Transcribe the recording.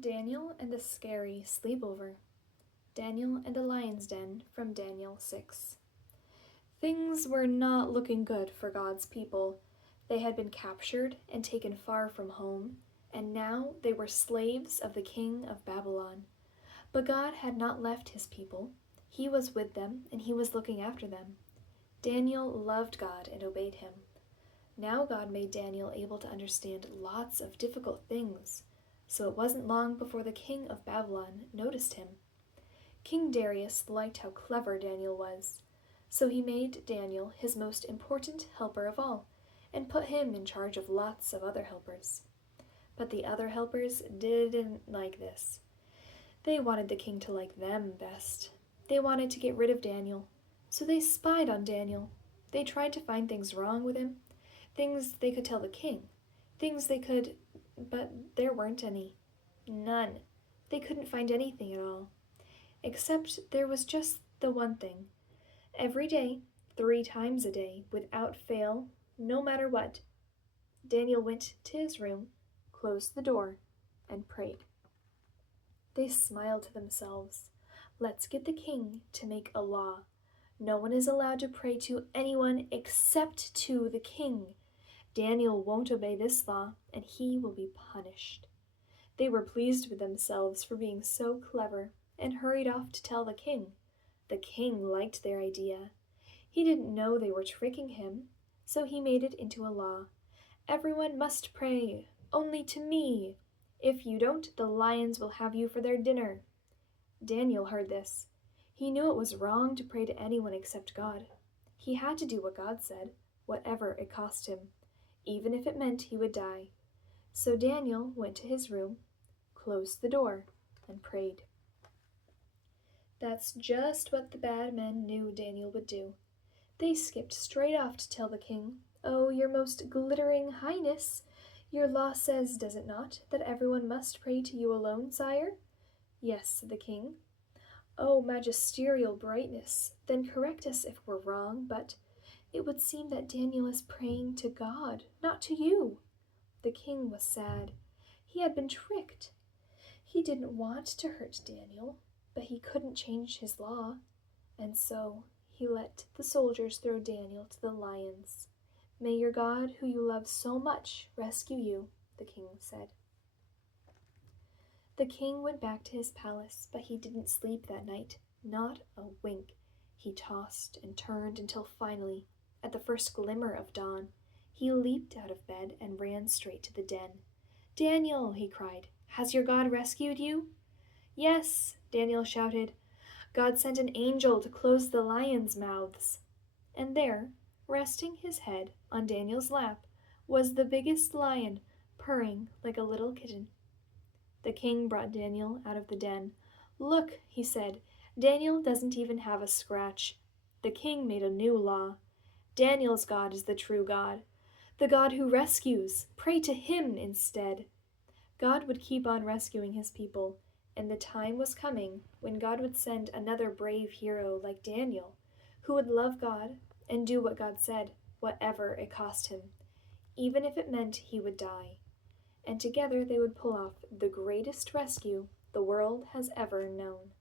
Daniel and the Scary Sleepover. Daniel and the Lion's Den from Daniel 6. Things were not looking good for God's people. They had been captured and taken far from home, and now they were slaves of the king of Babylon. But God had not left his people. He was with them, and he was looking after them. Daniel loved God and obeyed him. Now God made Daniel able to understand lots of difficult things, so it wasn't long before the king of Babylon noticed him. King Darius liked how clever Daniel was, so he made Daniel his most important helper of all, and put him in charge of lots of other helpers. But the other helpers didn't like this. They wanted the king to like them best. They wanted to get rid of Daniel, so they spied on Daniel. They tried to find things wrong with him, things they could tell the king, but there weren't any. None. They couldn't find anything at all. Except there was just the one thing. Every day, 3 times a day, without fail, no matter what, Daniel went to his room, closed the door, and prayed. They smiled to themselves. Let's get the king to make a law. No one is allowed to pray to anyone except to the king. Daniel won't obey this law, and he will be punished. They were pleased with themselves for being so clever and hurried off to tell the king. The king liked their idea. He didn't know they were tricking him, so he made it into a law. Everyone must pray, only to me. If you don't, the lions will have you for their dinner. Daniel heard this. He knew it was wrong to pray to anyone except God. He had to do what God said, whatever it cost him, even if it meant he would die. So Daniel went to his room, closed the door, and prayed. That's just what the bad men knew Daniel would do. They skipped straight off to tell the king, "Oh, your most glittering highness, your law says, does it not, that everyone must pray to you alone, sire?" "Yes," said the king. "Oh, magisterial brightness, then correct us if we're wrong, but it would seem that Daniel is praying to God, not to you." The king was sad. He had been tricked. He didn't want to hurt Daniel, but he couldn't change his law, and so he let the soldiers throw Daniel to the lions. "May your God, who you love so much, rescue you," the king said. The king went back to his palace, but he didn't sleep that night, not a wink. He tossed and turned until finally, at the first glimmer of dawn, he leaped out of bed and ran straight to the den. "Daniel," he cried, "has your God rescued you?" "Yes," Daniel shouted. "God sent an angel to close the lions' mouths." And there, resting his head on Daniel's lap, was the biggest lion, purring like a little kitten. The king brought Daniel out of the den. "Look," he said, "Daniel doesn't even have a scratch." The king made a new law. Daniel's God is the true God, the God who rescues. Pray to him instead. God would keep on rescuing his people, and the time was coming when God would send another brave hero like Daniel, who would love God and do what God said, whatever it cost him, even if it meant he would die. And together they would pull off the greatest rescue the world has ever known.